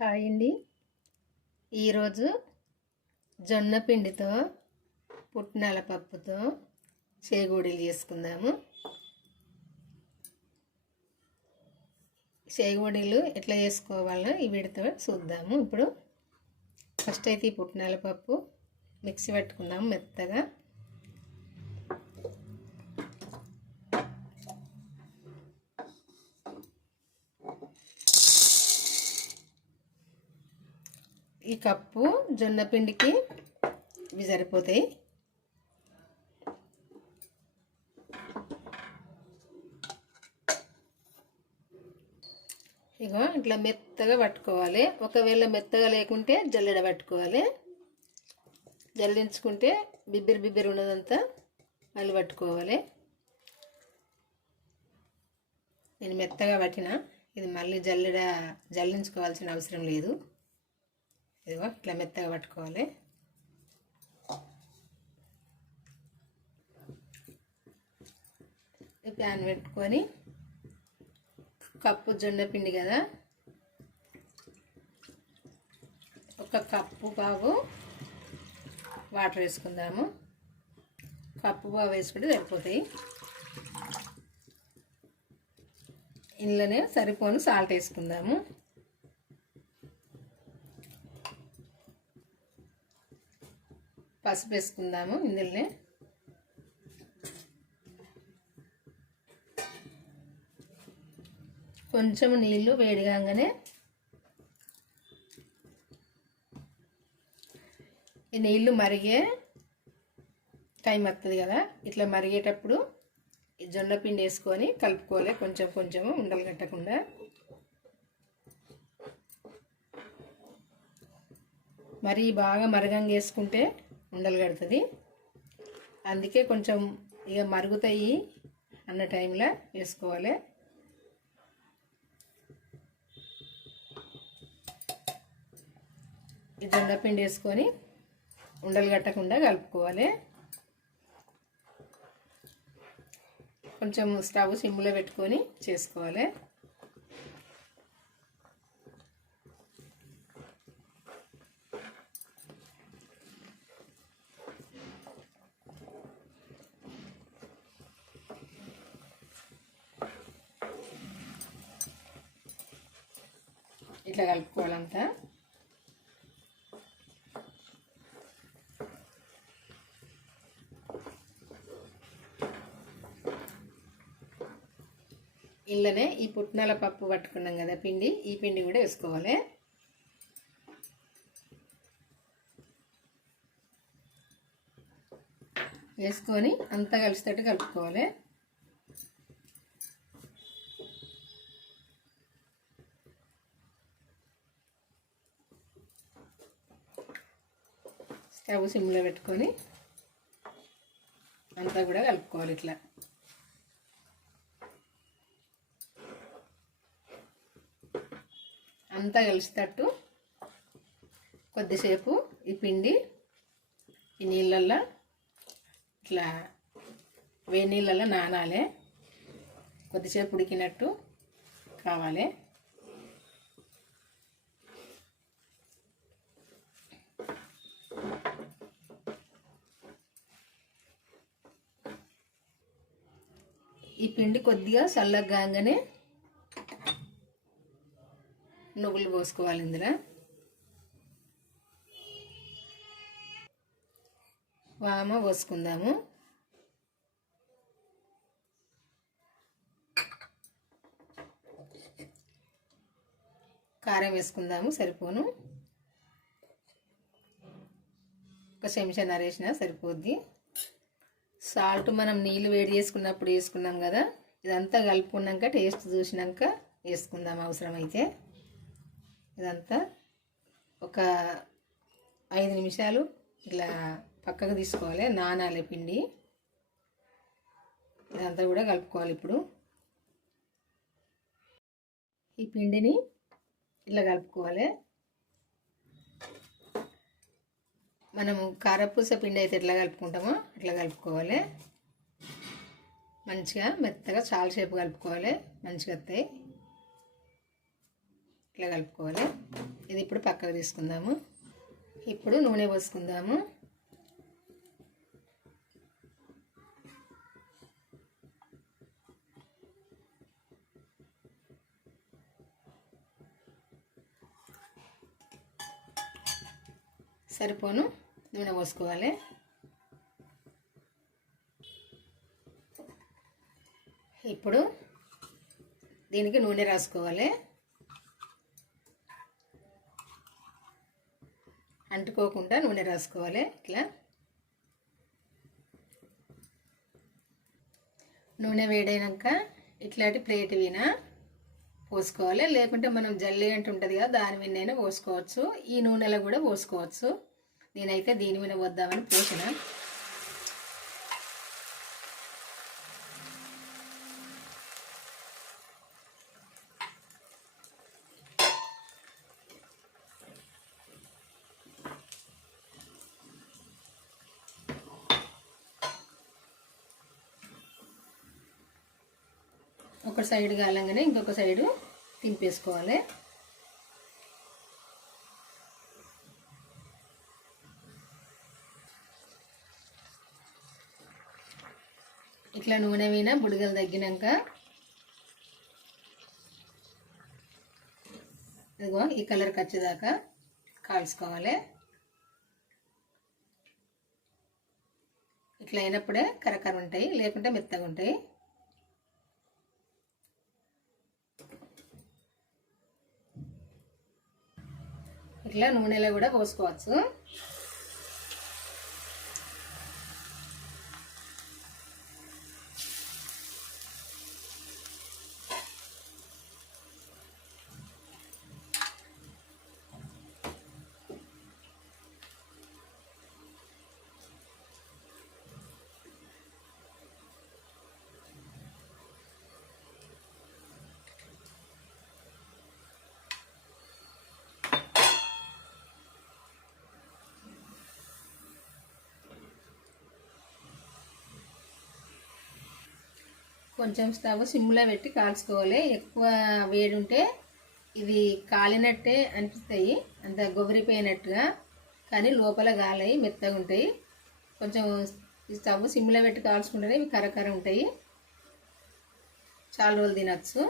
Hi అండి ఈరోజు జొన్న పిండితో పుట్నాల పప్పుతో చేగోడీలు చేసుకుందాము. చేగోడీలు ఎట్లా చేసుకోవాలో ఈ వీడితో చూద్దాము. ఇప్పుడు ఫస్ట్ అయితే ఈ పుట్నాల పప్పు మిక్సీ పెట్టుకుందాము మెత్తగా. ఈ కప్పు జొన్న పిండికి ఇవి సరిపోతాయి ఇగో ఇట్లా మెత్తగా పట్టుకోవాలి. ఒకవేళ మెత్తగా లేకుంటే జల్లెడ పట్టుకోవాలి. జల్లించుకుంటే బిబ్బిరి బిబ్బిరి ఉన్నదంతా మళ్ళీ పట్టుకోవాలి. నేను మెత్తగా పట్టిన ఇది మళ్ళీ జల్లెడ జల్లించుకోవాల్సిన అవసరం లేదు. ఇదిగో ఇట్లా మెత్తగా పట్టుకోవాలి. ప్యాన్ పెట్టుకొని కప్పు జొన్న పిండి కదా? ఒక కప్పు బాబు వాటర్ వేసుకుందాము. కప్పు బాబు వేసుకుంటే సరిపోతాయి. ఇందులోనే సరిపోను సాల్ట్ వేసుకుందాము. పసుపు వేసుకుందాము ఇందులోనే. కొంచెం నీళ్ళు వేడిగానే. ఈ నీళ్ళు మరిగే టైం వస్తుంది కదా ఇట్లా మరిగేటప్పుడు ఈ జొన్న పిండి వేసుకొని కలుపుకోవాలి కొంచెం కొంచెము ఉండలు కట్టకుండా. మరీ బాగా మరగంగా వేసుకుంటే ఉండలు కడుతుంది. అందుకే కొంచెం ఇక మరుగుతాయి అన్న టైంలో వేసుకోవాలి. ఈ పిండి వేసుకొని ఉండలు కట్టకుండా కలుపుకోవాలి. కొంచెం స్టవ్ సిమ్లో పెట్టుకొని చేసుకోవాలి. ఇట్లా కలుపుకోవాలంతా. ఇందులోనే ఈ పుట్నాల పప్పు పట్టుకున్నాం కదా పిండి ఈ పిండి కూడా వేసుకోవాలి. వేసుకొని అంతా కలిసేటట్టు కలుపుకోవాలి. స్టవ్ సిమ్లో పెట్టుకొని అంతా కూడా కలుపుకోవాలి ఇట్లా. అంతా కలిసేటట్టు కొద్దిసేపు ఈ పిండి ఈ నీళ్ళల్లో ఇట్లా వేడి నీళ్ళల్లో నానాలి. కొద్దిసేపు ఉడికినట్టు కావాలి. ఈ పిండి కొద్దిగా చల్లగానే నువ్వులు పోసుకోవాలి ఇందులో. వామ పోసుకుందాము. కారం వేసుకుందాము సరిపోను. ఒక చెంచా నరేసిన సరిపోద్ది. సాల్ట్ మనం నీళ్ళు వేడి చేసుకున్నప్పుడు వేసుకున్నాం కదా ఇదంతా కలుపుకున్నాక టేస్ట్ చూసినాక వేసుకుందాం అవసరమైతే. ఇదంతా ఒక ఐదు నిమిషాలు ఇట్లా పక్కకు తీసుకోవాలి నానాలి పిండి. ఇదంతా కూడా కలుపుకోవాలి ఇప్పుడు. ఈ పిండిని ఇట్లా కలుపుకోవాలి. మనము కారపూస పిండి అయితే ఎట్లా కలుపుకుంటామో అట్లా కలుపుకోవాలి. మంచిగా మెత్తగా చాలాసేపు కలుపుకోవాలి. మంచిగా వస్తాయి ఇట్లా కలుపుకోవాలి. ఇది ఇప్పుడు పక్కకు తీసుకుందాము. ఇప్పుడు నూనె పోసుకుందాము. సరిపోను. నూనె పోసుకోవాలి. ఇప్పుడు దీనికి నూనె రాసుకోవాలి. అంటుకోకుండా నూనె రాసుకోవాలి. ఇట్లా. నూనె వేడైనాక ఇట్లాంటి ప్లేట్ విన పోసుకోవాలి. లేకుంటే మనం జల్లి అంటుంటుంది కదా దాని విన్నైనా పోసుకోవచ్చు. ఈ నూనెలో కూడా పోసుకోవచ్చు. నేనైతే దీని మీద వద్దామని పోసిన. ఒక సైడ్ కాలంగానే ఇంకొక సైడు తింపేసుకోవాలి. ఇట్లా నూనె వీన బుడగలు తగ్గినాక? ఇదిగో ఈ కలర్కి వచ్చేదాకా కాల్చుకోవాలి. ఇట్లా అయినప్పుడే కరకర ఉంటాయి లేకుంటే మెత్తగా ఉంటాయి. ఇట్లా నూనెలో కూడా పోసుకోవచ్చు. కొంచెం స్టవ్ సిమ్లో పెట్టి కాల్చుకోవాలి. ఎక్కువ వేడి ఉంటే ఇది కాలినట్టే అనిపిస్తాయి. అంత గొబరిపోయినట్టుగా కానీ లోపల గాలయి మెత్తగా ఉంటాయి. కొంచెం స్టవ్ సిమ్లో పెట్టి కాల్చుకుంటేనే ఇవి కరకర ఉంటాయి. చాలా రోజులు తినచ్చు.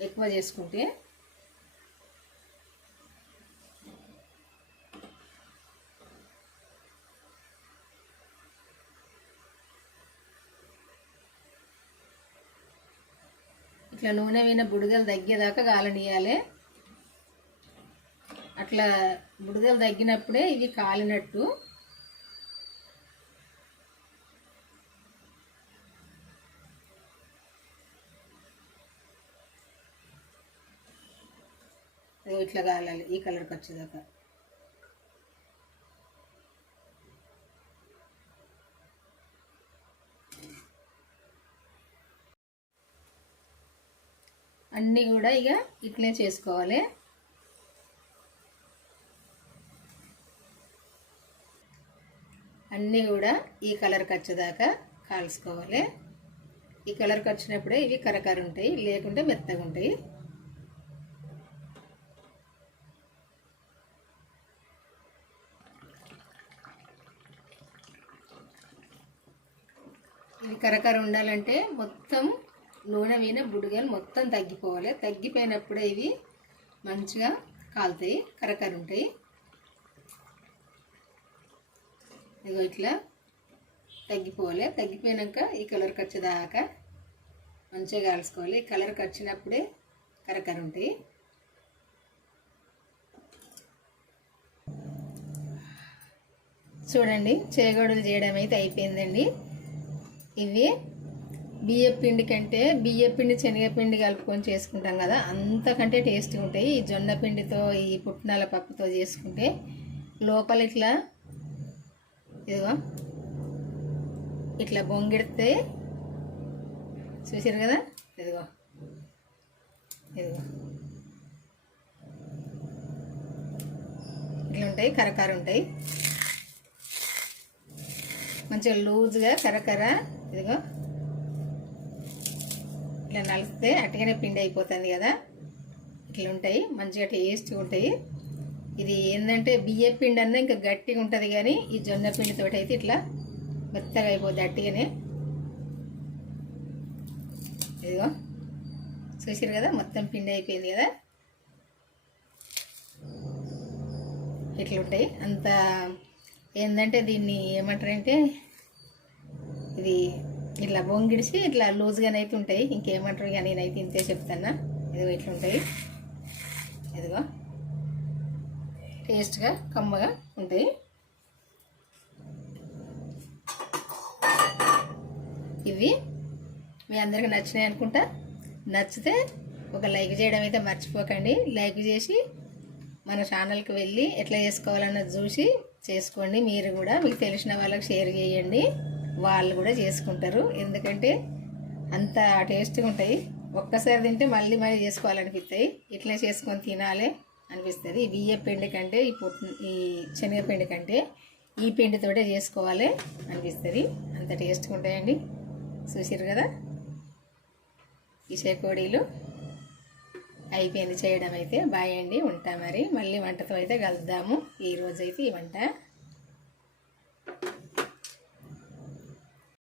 ఎక్కువ చేసుకుంటే. ఇట్లా నూనె విన బుడగలు తగ్గేదాకా కాలనియాలి. అట్లా బుడగలు తగ్గినప్పుడే ఇవి కాలినట్టు. ఇట్లా కాలాలి ఈ కలర్కి వచ్చేదాకా. అన్నీ కూడా ఇక ఇట్లే చేసుకోవాలి. అన్నీ కూడా ఈ కలర్కి వచ్చేదాకా కాల్చుకోవాలి. ఈ కలర్కి వచ్చినప్పుడే ఇవి కరకర ఉంటాయి లేకుంటే మెత్తగా ఉంటాయి. ఇవి కరకర ఉండాలంటే మొత్తం నూనె మీద బుడగలు మొత్తం తగ్గిపోవాలి. తగ్గిపోయినప్పుడే ఇవి మంచిగా కాలుతాయి కరకర ఉంటాయి ఇగో ఇట్లా తగ్గిపోవాలి. తగ్గిపోయాక ఈ కలర్కి వచ్చేదాకా మంచిగా కాల్చుకోవాలి. ఈ కలర్కి వచ్చినప్పుడే కరకర ఉంటాయి చూడండి చేగోడలు చేయడం అయితే అయిపోయిందండి. ఇవి బియ్య పిండి కంటే బియ్య పిండి శనగపిండి కలుపుకొని చేసుకుంటాం కదా. అంతకంటే టేస్టీ ఉంటాయి. ఈ జొన్న పిండితో ఈ పుట్నాల పప్పుతో చేసుకుంటే లోపల ఇట్లా ఇదిగో ఇట్లా బొంగిడితే చూసారు కదా? ఇదిగో ఇదిగో. ఇట్లా ఉంటాయి కరకర ఉంటాయి. మంచిగా లూజ్గా కరకర ఇదిగో. ఇట్లా నలిస్తే అట్టగానే పిండి అయిపోతుంది కదా. ఇట్లా ఉంటాయి మంచిగా టేస్ట్గా ఉంటాయి. ఇది ఏంటంటే బియ్య పిండి అన్నా ఇంకా గట్టిగా ఉంటుంది కానీ ఈ జొన్న పిండితో అయితే ఇట్లా మెత్తగా అయిపోద్ది అట్టిగానే. ఇదిగో చూసారు కదా మొత్తం పిండి అయిపోయింది కదా. ఇట్లుంటాయి అంత ఏంటంటే దీన్ని ఏమంటారంటే ఇది ఇట్లా బొంగిడిచి ఇట్లా లూజ్గానే అయితే ఉంటాయి. ఇంకేమంటారు ఇక నేనైతే ఇంతే చెప్తానా ఇదిగో ఇట్లా ఉంటాయి ఇదిగో. టేస్ట్గా కమ్మగా ఉంటాయి. ఇవి మీ అందరికి నచ్చినాయి అనుకుంటా. నచ్చితే ఒక లైక్ చేయడం అయితే మర్చిపోకండి. లైక్ చేసి మన ఛానల్కి వెళ్ళి ఎట్లా చేసుకోవాలన్నది చూసి చేసుకోండి. మీరు కూడా మీకు తెలిసిన వాళ్ళకి షేర్ చేయండి. వాళ్ళు కూడా చేసుకుంటారు. ఎందుకంటే అంత టేస్ట్గా ఉంటాయి. ఒక్కసారి తింటే మళ్ళీ మళ్ళీ చేసుకోవాలనిపిస్తాయి. ఇట్లా చేసుకొని తినాలి అనిపిస్తుంది. ఈ బియ్య పిండి కంటే ఈ పొట్టు ఈ శనగపిండి కంటే ఈ పిండితోటే చేసుకోవాలి అనిపిస్తుంది. అంత టేస్ట్గా ఉంటాయండి. చూసారు కదా? ఈ చేకోడీలు అయిపోయింది. చేయడం అయితే బాయ్ అండి. ఉంటా మరి. మళ్ళీ వంటతో అయితే కలుద్దాము. ఈ రోజైతే ఈ వంట